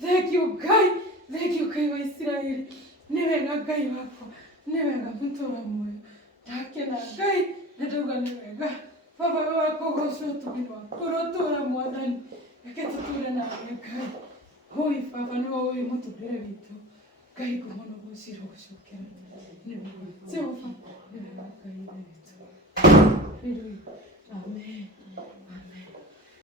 Thank you, Gai. Thank you, Gai wa Israeli. Niwe nga Gai wako. Niwe nga mtu wa moyo. Take na Gai. Nduga niwe nga. Baba wako gosho tubinwa. Kurotora mwadani. Reke tuture na Gai. Hoi Baba niwe uri mutubere bitu. Gai kumono gushira gushokera. Niwe. Jehova. Niwe nga Gai bitu. Haleluya. Amen.